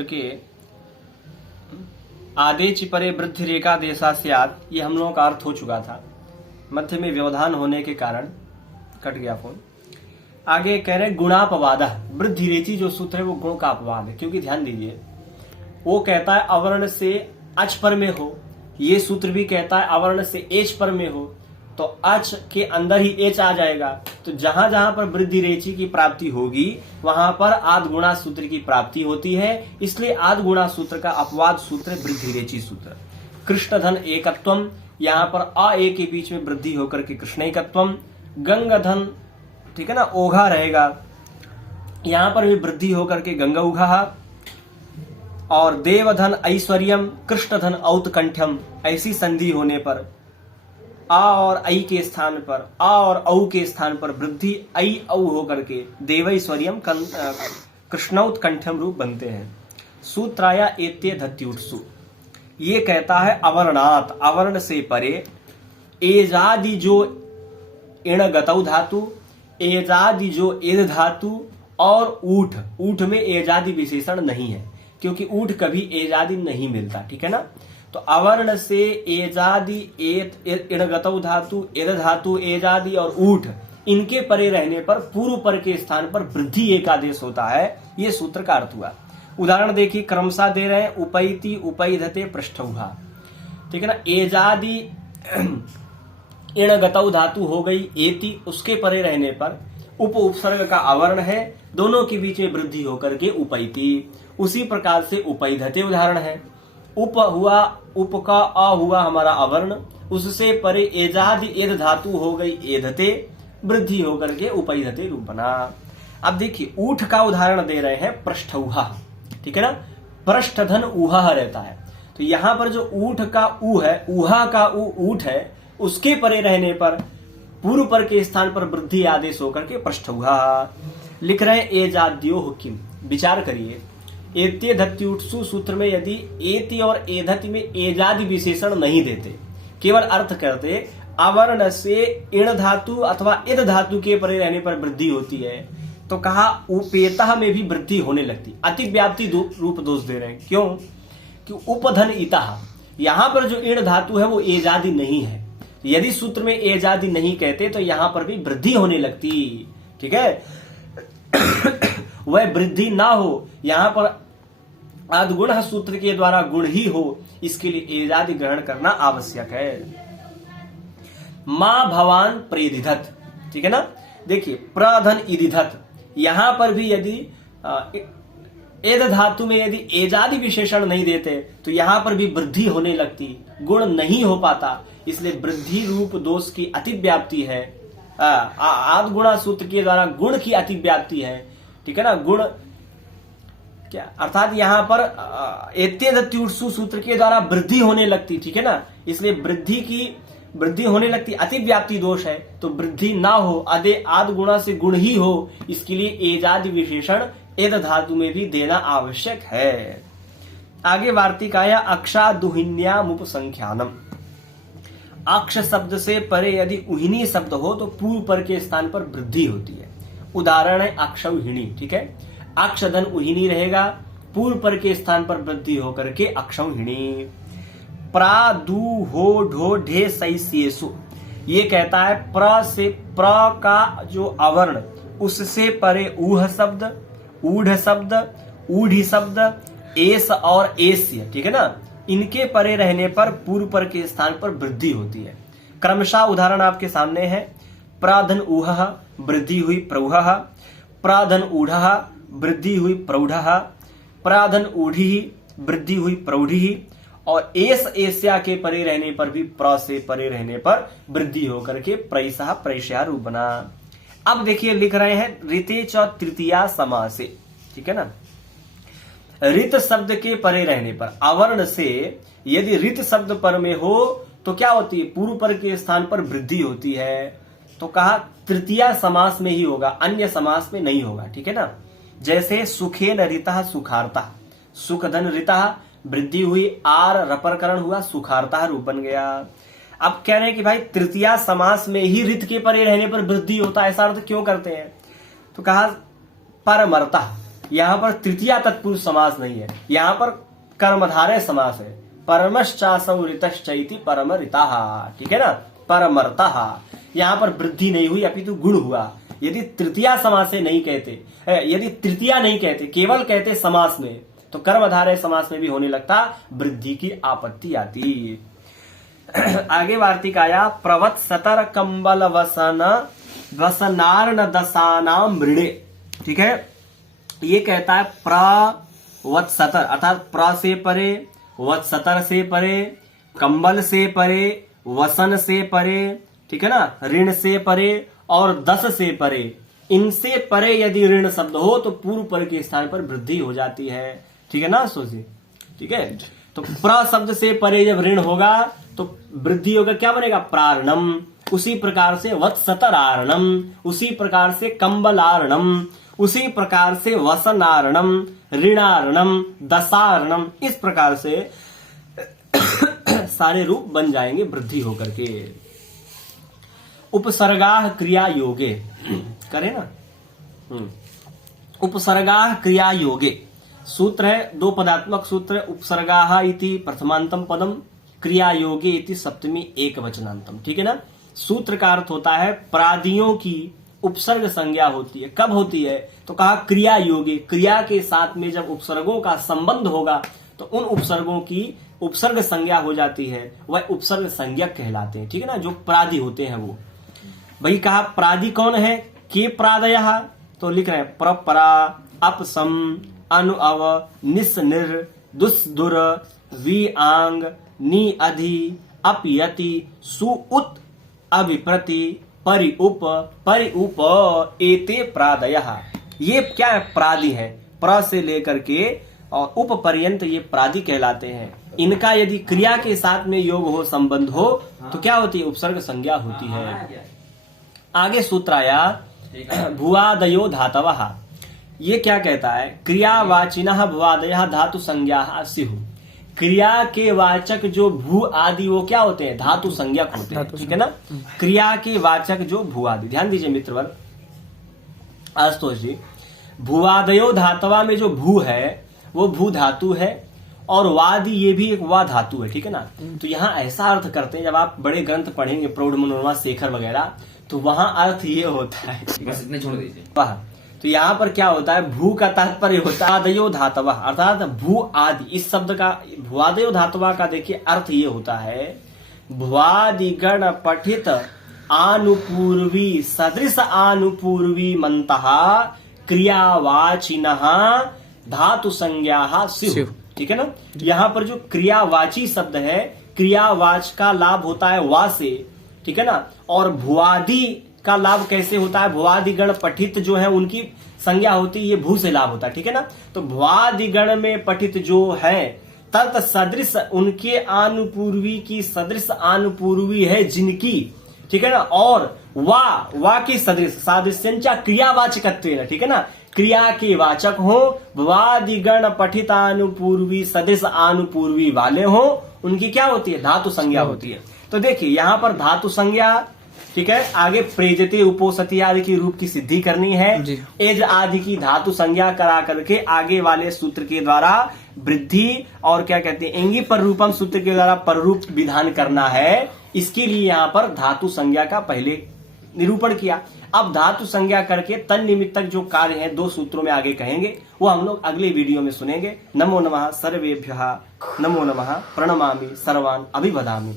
के आदेच परे वृद्धि रेखा देशा स्यात्, ये हम लोगों का अर्थ हो चुका था। मध्य में व्यवधान होने के कारण कट गया फोन। आगे कह रहे गुणापवाद, वृद्धि रेचि जो सूत्र है वो गुण का अपवाद है, क्योंकि ध्यान दीजिए वो कहता है अवर्ण से अच पर में हो, ये सूत्र भी कहता है अवर्ण से एच पर में हो, तो अच के अंदर ही एच आ जाएगा। तो जहां जहां पर वृद्धि रेचि की प्राप्ति होगी वहां पर आद गुणा सूत्र की प्राप्ति होती है, इसलिए आद गुणा सूत्र का अपवाद सूत्र वृद्धि रेचि सूत्र। कृष्ण धन एकत्वम, यहाँ पर अ ए के बीच में वृद्धि होकर के कृष्ण एकत्वम। गंग धन, ठीक है ना, ओघा रहेगा, यहां पर भी वृद्धि होकर के गंग उघा। और देवधन ऐश्वर्यम, कृष्ण धन औत्कंठ्यम, ऐसी संधि होने पर आ और ऐ के स्थान पर, आ और औ के स्थान पर वृद्धि ऐ औ होकर के देवैश्वर्यम कृष्णौत्कंठ्यम रूप बनते हैं। सूत्राया एत्य धत्युत्सु, ये कहता है अवर्णात, अवर्ण से परे, एजादि जो इण गतौ धातु, एजादि जो एद धातु और ऊठ, ऊठ में एजादि विशेषण नहीं है क्योंकि ऊठ कभी एजादि नहीं मिलता, ठीक है ना। तो अवर्ण से एजादि इणगतौ धातु, एद धातु, एजादि और ऊठ, इनके परे रहने पर पूर्व पर के स्थान पर वृद्धि एक आदेश होता है, ये सूत्र का अर्थ हुआ। उदाहरण देखिए, क्रमशः दे रहे हैं उपैति, उपैधते, पृष्ठौघा, ठीक है ना। एजादि इणगतौ धातु हो गई एति, उसके परे रहने पर उप उपसर्ग का अवर्ण है, दोनों के बीच में वृद्धि होकर के उपैति। उसी प्रकार से उपैधते उदाहरण है, उप हुआ, उप का अ हुआ हमारा अवर्ण, उससे परे एजादि एद धातु हो गई एधते, वृद्धि होकर के उपैधते रूप बना। अब देखिए ऊठ का उदाहरण दे रहे हैं पृष्ठौहा, ठीक है ना, पृष्ठधन ऊहा रहता है, तो यहां पर जो ऊठ का ऊ है, ऊहा का ऊठ है, उसके परे रहने पर पूर्व पर के स्थान पर वृद्धि आदेश होकर के पृष्ठौहा। लिख रहे हैं एजाद्यो किम, विचार करिए, एत्य धत्युत्सु सूत्र में यदि एति और एधति में एजादि विशेषण नहीं देते, केवल अर्थ करते अवर्ण से इण धातु अथवा इद धातु के परे रहने पर वृद्धि होती है, तो कहा उपेतः में भी वृद्धि होने लगती। अतिव्याप्ति रूप दोष दे रहे हैं, क्यों कि उपधन इतः, यहां पर जो इण धातु है वो एजादि नहीं है, यदि सूत्र में एजादि नहीं कहते तो यहां पर भी वृद्धि होने लगती, ठीक है। वह वृद्धि ना हो, यहां पर आद्गुण सूत्र के द्वारा गुण ही हो, इसके लिए एजादि ग्रहण करना आवश्यक है। मां भवान प्रेदिधत, ठीक है ना। देखिए प्रधन इदिधत, यहां पर भी यदि एद धातु में यदि एजादि विशेषण नहीं देते तो यहां पर भी वृद्धि होने लगती, गुण नहीं हो पाता, इसलिए वृद्धि रूप दोष की अतिव्याप्ति है। आद्गुणा सूत्र के द्वारा गुण की अतिव्याप्ति है, ठीक है ना। गुण क्या अर्थात यहां पर एत्यदत्युत्सु सूत्र के द्वारा वृद्धि होने लगती, ठीक है ना, इसलिए वृद्धि होने लगती, अतिव्याप्ति दोष है, तो वृद्धि ना हो, आद गुणा से गुण ही हो, इसके लिए एजादि विशेषण एद धातु में भी देना आवश्यक है। आगे वार्तिकाया अक्षादुहिन्याम उपसंख्यानम, अक्ष शब्द से परे यदि उहिनी शब्द हो तो पूर्व पर के स्थान पर वृद्धि होती है। उदाहरण है अक्षौहिणी, ठीक है, अक्षधन उहिनी रहेगा, पूर्व पर के स्थान पर वृद्धि होकर के अक्षौहिणी। प्रा दू हो ढो ढे सैस्येसु, ये कहता है प्र से, प्र का जो अवर्ण उससे परे ऊह शब्द, ऊढ़ शब्द, ऊढ़ी शब्द, एस और एस्य, ठीक है ना, इनके परे रहने पर पूर्व पर के स्थान पर वृद्धि होती है। क्रमशः उदाहरण आपके सामने है, प्राधन ऊह, वृद्धि हुई प्रौढ़, प्राधन ऊढ़, वृद्धि हुई प्रौढ़, प्राधन ऊढ़ी, वृद्धि हुई प्रौढ़ी, और एस एस्या के परे रहने पर भी प्र से परे रहने पर वृद्धि होकर के प्रैसा प्रैश्या रूप बना। अब देखिए लिख रहे हैं ऋते च तृतीया समासे, ठीक है ना। ऋत शब्द के परे रहने पर, अवर्ण से यदि ऋत शब्द पर में हो तो क्या होती है, पूर्व पर के स्थान पर वृद्धि होती है, तो कहा तृतीया समास में ही होगा, अन्य समास में नहीं होगा, ठीक है ना। जैसे सुखेन ऋतः सुखार्ता, सुखधन ऋतः, वृद्धि हुई, आर रपरकरण हुआ, सुखार्ता रूप बन गया। अब कह रहे हैं कि भाई तृतीया समास में ही ऋत के परे रहने पर वृद्धि होता है, ऐसा अर्थ क्यों करते हैं, तो कहा परमर्ता, यहाँ पर तृतीया तत्पुरुष समास नहीं है, यहाँ पर कर्मधारय समास है। परमश्चासौ ऋतश्चैति परम ऋताः, ठीक है ना, परमर्तः। यहाँ पर वृद्धि नहीं हुई अपितु गुण हुआ। यदि तृतीया समास से नहीं कहते, यदि तृतीया नहीं कहते, केवल कहते समास में, तो कर्मधारय समास में भी होने लगता, वृद्धि की आपत्ति आती। आगे वार्तिक आया, प्रवत सतर कंबल वसन वसनार्ण दशानाम मृणे, ठीक है। ये कहता है प्रवत सतर, अर्थात प्र से परे, वत सतर से परे, कंबल से परे, वसन से परे, ठीक है ना, ऋण से परे और दस से परे। इनसे परे यदि ऋण शब्द हो तो पूर्व पर के स्थान पर वृद्धि हो जाती है, ठीक है ना सोचिए, ठीक है। तो प्र शब्द से परे जब ऋण होगा तो वृद्धि होगा, क्या बनेगा, प्रारणम। उसी प्रकार से वत्सतरारणम, उसी प्रकार से कंबलारणम, उसी प्रकार से वसनारणम, ऋणारणम, दशारणम, इस प्रकार से सारे रूप बन जाएंगे वृद्धि होकर के। उपसर्गाः क्रिया योगे, करें ना, उपसर्गाः क्रिया योगे सूत्र है, दो पदात्मक सूत्र है। उपसर्गाः इति प्रथमांतम पदम, क्रिया योगे इति सप्तमी एक वचनांतम, ठीक है ना। सूत्र का अर्थ होता है प्रादियों की उपसर्ग संज्ञा होती है। कब होती है, तो कहा क्रिया योगे, क्रिया के साथ में जब उपसर्गों का संबंध होगा तो उन उपसर्गों की उपसर्ग संज्ञा हो जाती है, वह उपसर्ग संज्ञक कहलाते हैं, ठीक है ना, जो प्रादि होते हैं वो। वही कहा प्रादि कौन है, के प्रादयः, तो लिख रहे हैं परपरा, अपसम, अनु अव, निस निर, दुस दुर, वी आंग, नी अधि, अप यति, सु उत, अभिप्रति, परि उप एते प्रादयः। ये क्या है, प्रादि है। प्र से लेकर के और उप पर्यंत ये प्रादि कहलाते हैं। इनका यदि क्रिया के साथ में योग हो, संबंध हो, तो क्या होती है, उपसर्ग संज्ञा होती है। आगे सूत्र आया भुवादयो धातवः। ये क्या कहता है, क्रियावाचिनः भुवादयः धातु संज्ञाः स्युः। क्रिया के वाचक जो भू आदि वो क्या होते हैं, धातु संज्ञक होते हैं, ठीक है ना। क्रिया के वाचक जो भू आदि, ध्यान दीजिए मित्रवर, आशुतोष जी, भुवादयो धातवा में जो भू है वो भू धातु है और वादि ये भी एक वा धातु है, ठीक है ना। तो यहाँ ऐसा अर्थ करते हैं, जब आप बड़े ग्रंथ पढ़ेंगे प्रौढ़ मनोरमा शेखर वगैरह, तो वहां अर्थ ये होता है, बस इतने छोड़ दीजिए। तो यहाँ पर क्या होता है, भू का तात्पर्य होता है आदयो धातवा, अर्थात भू आदि। इस शब्द का भुवादयो धातवा का देखिए अर्थ ये होता है, भुवादि गण पठित आनुपूर्वी सदृश आनुपूर्वी मंतः क्रियावाचिनः धातु संज्ञाः स्युः, ठीक है ना। यहाँ पर जो क्रियावाची शब्द है, क्रियावाच का लाभ होता है वा से, ठीक है ना। और भुवादि का लाभ कैसे होता है, भुवादि गण पठित जो है उनकी संज्ञा होती है, ये भू से लाभ होता है, ठीक है ना। तो भुवादि गण में पठित जो है तत् सदृश, उनके आनुपूर्वी की सदृश आनुपूर्वी है जिनकी, ठीक है ना। और वा की सदृश, सादृश्यंचा क्रियावाचकत्वेन, ठीक है ना, क्रिया के वाचक हो, भुवादि गण पठित आनुपूर्वी सदृश आनुपूर्वी वाले हो, उनकी क्या होती है, धातु संज्ञा होती है। तो देखिए यहाँ पर धातु संज्ञा, ठीक है। आगे प्रेजते उपोसति आदि की रूप की सिद्धि करनी है, एज आदि की धातु संज्ञा करा करके आगे वाले सूत्र के द्वारा वृद्धि और क्या कहते हैं इंगी पर रूपम सूत्र के द्वारा पररूप विधान करना है। इसके लिए यहाँ पर धातु संज्ञा का पहले निरूपण किया। अब धातु संज्ञा करके तन निमित्तक जो कार्य है दो सूत्रों में आगे कहेंगे, वो हम लोग अगले वीडियो में सुनेंगे। नमो नमः सर्वेभ्यः, नमो नमः, प्रणमामि सर्वान् अभिवदामि।